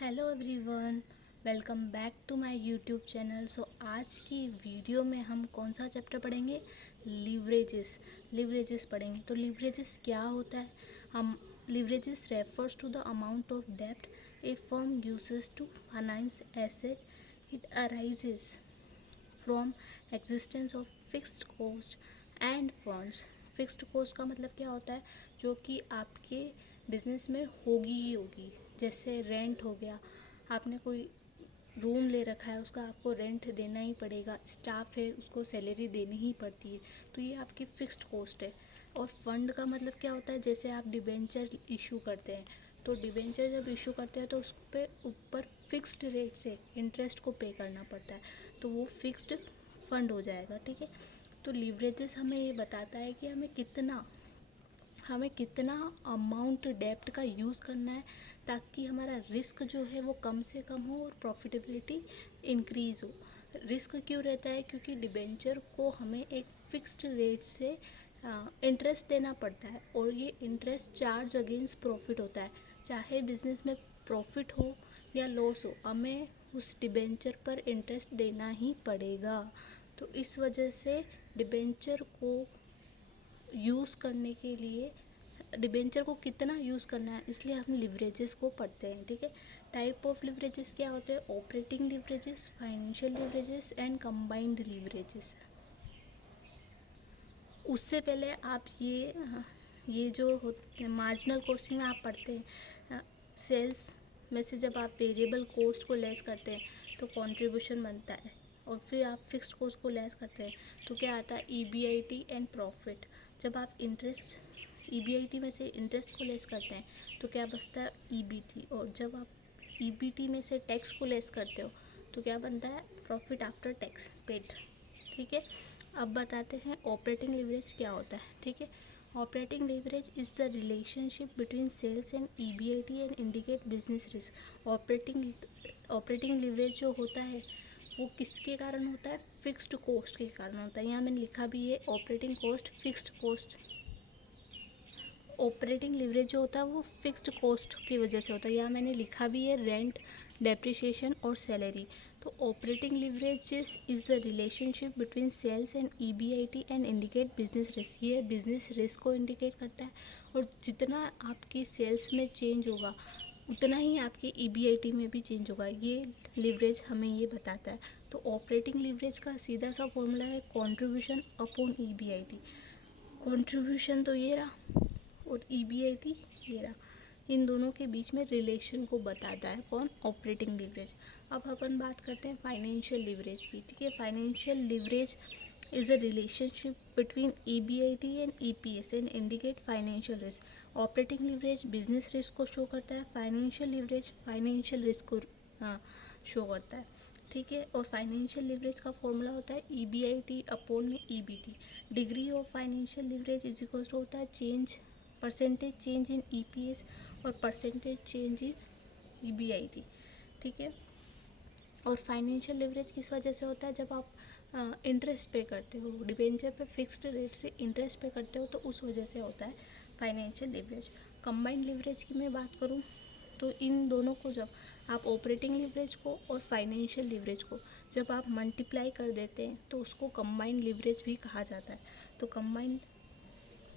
Hello everyone, welcome back to my YouTube channel. आज की video में हम कौन सा चैप्टर पढ़ेंगे? लिवरेजेस पढ़ेंगे। तो लिवरेजेस क्या होता है? हम leverages refers to the amount of डेब्ट a firm uses to finance asset. It arises from existence of fixed cost and funds. Fixed cost का मतलब क्या होता है? जो कि आपके बिजनेस में होगी ही होगी। जैसे रेंट हो गया, आपने कोई रूम ले रखा है, उसका आपको रेंट देना ही पड़ेगा। स्टाफ है, उसको सैलरी देनी ही पड़ती है। तो ये आपकी फिक्स्ड कॉस्ट है। और फंड का मतलब क्या होता है? जैसे आप डिबेंचर इशू करते हैं, तो डिबेंचर जब इशू करते हैं तो उस पर ऊपर फिक्स्ड रेट से इंटरेस्ट को पे करना पड़ता है, तो वो फिक्स्ड फंड हो जाएगा। ठीक है। तो लीवरेजेस हमें ये बताता है कि हमें कितना अमाउंट डेब्ट का यूज़ करना है, ताकि हमारा रिस्क जो है वो कम से कम हो और प्रॉफिटेबिलिटी इंक्रीज़ हो। रिस्क क्यों रहता है? क्योंकि डिबेंचर को हमें एक फिक्स्ड रेट से इंटरेस्ट देना पड़ता है, और ये इंटरेस्ट चार्ज अगेंस्ट प्रॉफिट होता है। चाहे बिजनेस में प्रॉफिट हो या लॉस हो, हमें उस डिबेंचर पर इंटरेस्ट देना ही पड़ेगा। तो इस वजह से डिबेंचर को यूज़ करने के लिए, डिबेंचर को कितना यूज़ करना है, इसलिए हम लिवरेजेस को पढ़ते हैं। ठीक है। टाइप ऑफ लिवरेजेस क्या होते हैं? Operating leverages, financial leverages and combined leverages. उससे पहले आप ये जो होते हैं मार्जिनल कॉस्टिंग में आप पढ़ते हैं, सेल्स में से जब आप वेरिएबल कॉस्ट को लेस करते हैं तो कंट्रीब्यूशन बनता है, और फिर आप फिक्स्ड कॉस्ट को लेस करते हैं तो क्या आता है? EBIT and profit. जब आप इंटरेस्ट ईबीआईटी में से इंटरेस्ट को लेस करते हैं तो क्या बचता है? ईबीटी। और जब आप ईबीटी में से टैक्स को लेस करते हो तो क्या बनता है? Profit after tax paid. ठीक है। अब बताते हैं ऑपरेटिंग लिवरेज क्या होता है। ठीक है। Operating leverage is the relationship between sales and EBIT and indicate business risk. Operating leverage जो होता है वो किसके कारण होता है? फिक्स्ड कॉस्ट के कारण होता है। यहाँ मैंने लिखा भी है operating cost, fixed cost. Operating leverage जो होता है वो फिक्स्ड कॉस्ट की वजह से होता है। यहाँ मैंने लिखा भी है रेंट, डेप्रिसिएशन और सैलरी। तो operating leverages is the relationship between sales and EBIT and indicate business risk. ये बिजनेस रिस्क को इंडिकेट करता है, और जितना आपकी सेल्स में चेंज होगा उतना ही आपकी ईबीआईटी में भी चेंज होगा। ये लिवरेज हमें ये बताता है। तो ऑपरेटिंग लिवरेज का सीधा सा फॉर्मूला है कंट्रीब्यूशन अपॉन ईबीआईटी। कंट्रीब्यूशन तो ये रहा, और ईबीआईटी ये रहा। इन दोनों के बीच में रिलेशन को बताता है कौन? Operating leverage. अब अपन बात करते हैं फाइनेंशियल लिवरेज की। ठीक है। Financial leverage is a relationship between EBIT and EPS and indicate financial risk. Operating leverage business risk को शो करता है, फाइनेंशियल लिवरेज फाइनेंशियल रिस्क को शो करता है। ठीक है। और फाइनेंशियल लिवरेज का फॉर्मूला होता है ईबीआईटी अपॉन में EBT. Degree of financial leverage is equal to होता है परसेंटेज चेंज इन ईपीएस और परसेंटेज चेंज इन ईबीआईटी। ठीक है। और फाइनेंशियल लिवरेज किस वजह से होता है? जब आप इंटरेस्ट पे करते हो, डिबेंचर पे फिक्स्ड रेट से इंटरेस्ट पे करते हो, तो उस वजह से होता है फाइनेंशियल लिवरेज। कंबाइंड लिवरेज की मैं बात करूँ तो इन दोनों को, जब आप ऑपरेटिंग लिवरेज को और फाइनेंशियल लिवरेज को जब आप मल्टीप्लाई कर देते हैं तो उसको कंबाइंड लिवरेज भी कहा जाता है। तो combined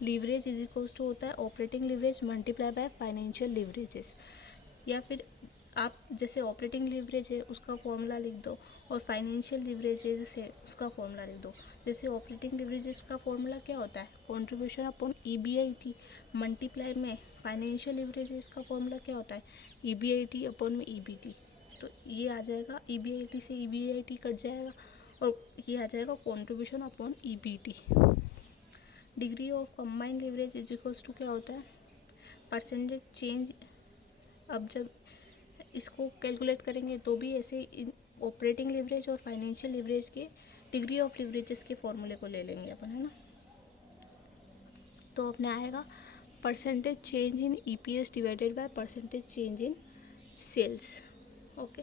leverage is equals to होता है operating leverage multiply by financial leverages. या फिर आप जैसे ऑपरेटिंग लिवरेज है उसका फॉर्मूला लिख दो, और फाइनेंशियल लिवरेजेस है उसका फॉर्मूला लिख दो। जैसे ऑपरेटिंग लिवरेजेस का फॉर्मूला क्या होता है? कंट्रीब्यूशन अपॉन ईबीआईटी मल्टीप्लाई में फाइनेंशियल लिवरेजेस का फॉर्मूला क्या होता है? ईबीआईटी अपॉन में ईबीटी। तो ये आ जाएगा, ईबीआईटी से ईबीआईटी कट जाएगा, और ये आ जाएगा contribution upon EBT. Degree of combined leverage is equals to क्या होता है? Percentage change. अब जब इसको कैलकुलेट करेंगे तो भी ऐसे ऑपरेटिंग लिवरेज और फाइनेंशियल लिवरेज के डिग्री ऑफ लिवरेजेस के फॉर्मूले को ले लेंगे अपन, है ना। तो अपने आएगा percentage change in EPS divided by percentage change in sales. Okay.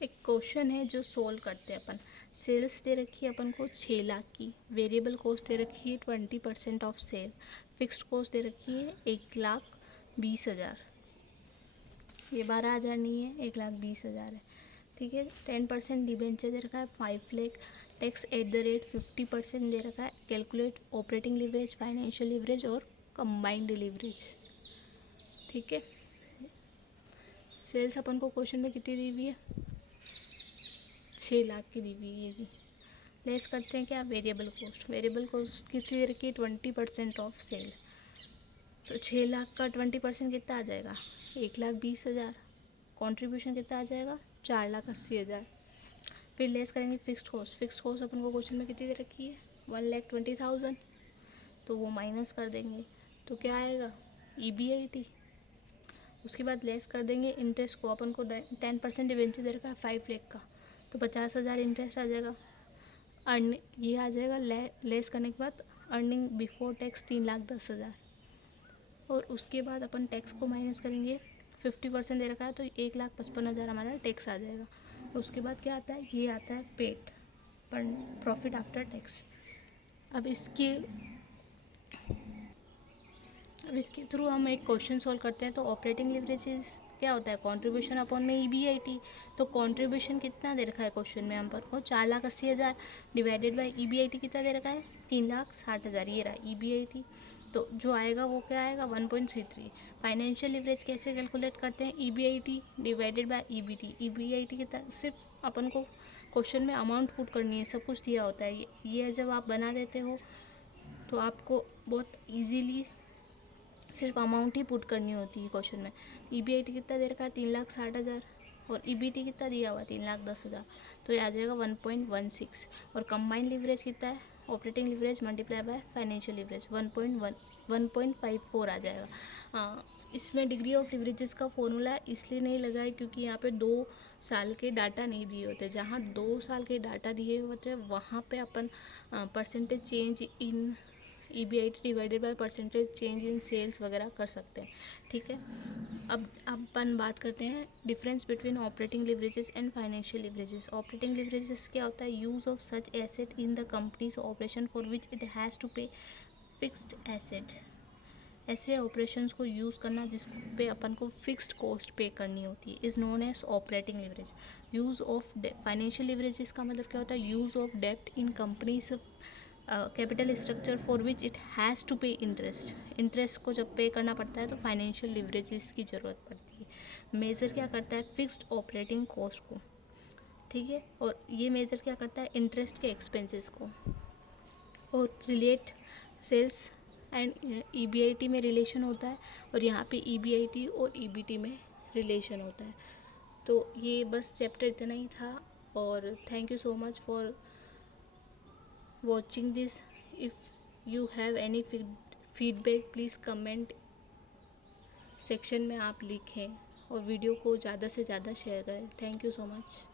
एक क्वेश्चन है जो सोल्व करते हैं अपन। सेल्स दे रखी है अपन को 6 लाख की, वेरिएबल कॉस्ट दे रखी है 20% ऑफ सेल, फिक्स्ड कॉस्ट दे रखी है 1,20,000। ये 12,000 नहीं है, 1,20,000 है, ठीक है। 10% डिबेंचर दे रखा है 5 lakh, tax at the rate 50% दे रखा है। Calculate operating leverage, financial leverage और कंबाइंड लीवरेज, ठीक है। सेल्स अपन को क्वेश्चन में कितनी दी हुई है, 6 लाख की दी हुई है। ये भी लेस करते हैं क्या, वेरिएबल कोस्ट। वेरिएबल कोस्ट कितनी दे रखी है, 20% ऑफ सेल। तो 6 लाख का 20% कितना आ जाएगा, 1,20,000। कंट्रीब्यूशन कितना आ जाएगा, 4,80,000। फिर लेस करेंगे फिक्स्ड कॉस्ट। फिक्स्ड कॉस्ट अपन को क्वेश्चन में कितनी दे रखी है, 1,20,000। तो वो माइनस कर देंगे तो क्या आएगा, EBIT। उसके बाद लेस कर देंगे इंटरेस्ट को। अपन को 10% डिबेंचर दे रखा है 5 लाख का, तो 50,000 इंटरेस्ट आ जाएगा। अर्न ये आ जाएगा लेस करने के बाद अर्निंग बिफोर टैक्स 3,10,000। और उसके बाद अपन टैक्स को माइनस करेंगे, 50% दे रखा है तो 1,55,000 हमारा टैक्स आ जाएगा। उसके बाद क्या आता है, ये आता है पेट पर प्रॉफिट आफ्टर टैक्स। अब इसके थ्रू हम एक क्वेश्चन सॉल्व करते हैं। तो ऑपरेटिंग लिवरेजेस क्या होता है, कंट्रीब्यूशन अपॉन में EBIT। तो कंट्रीब्यूशन कितना दे रखा है क्वेश्चन में हम पर को, 4,80,000 डिवाइडेड बाय EBIT कितना दे रखा है, 3,60,000। ये रहा EBIT। तो जो आएगा वो क्या आएगा, 1.33। फाइनेंशियल लिवरेज कैसे कैलकुलेट करते हैं, EBIT divided bye EBT। EBIT कितना, सिर्फ अपन को क्वेश्चन में अमाउंट पुट करनी है, सब कुछ दिया होता है। ये जब आप बना देते हो तो आपको बहुत ईजीली सिर्फ अमाउंट ही पुट करनी होती है क्वेश्चन में। EBIT कितना दे रखा है, 3,60,000 और EBT कितना दिया हुआ है, 3,10,000। तो ये आ जाएगा 1.16। और कंबाइंड लिवरेज कितना है, operating leverage multiply by financial leverage 1.54 आ जाएगा। इसमें डिग्री ऑफ लिवरेजेस का फॉर्मूला इसलिए नहीं लगा है क्योंकि यहाँ पे 2 साल के डाटा नहीं दिए होते। जहाँ 2 साल के डाटा दिए होते हैं वहाँ पे अपन percentage change in EBIT divided by percentage change in sales वगैरह कर सकते हैं, ठीक है। अब अपन बात करते हैं difference between operating leverages and financial leverages. Operating leverages क्या होता है, use of such asset in the company's operation for which it has to pay fixed asset. ऐसे ऑपरेशंस को यूज़ करना जिस पे अपन को फिक्स्ड कॉस्ट पे करनी होती है is known as operating leverage. Use of financial leverages का मतलब क्या होता है, यूज़ ऑफ डेब्ट in company's capital structure for which it has to pay interest. Interest को जब पे करना पड़ता है तो फाइनेंशियल लिवरेजेस की ज़रूरत पड़ती है। मेज़र क्या करता है, फिक्स्ड ऑपरेटिंग कॉस्ट को, ठीक है। और ये मेज़र क्या करता है, इंटरेस्ट के एक्सपेंसेस को। और रिलेट सेल्स एंड EBIT में रिलेशन होता है और यहाँ पे EBIT और EBT में रिलेशन होता है। तो ये बस चैप्टर इतना ही था और thank you so much for watching this. If you have any feedback please comment section में आप लिखें और वीडियो को ज़्यादा से ज़्यादा शेयर करें। Thank you so much.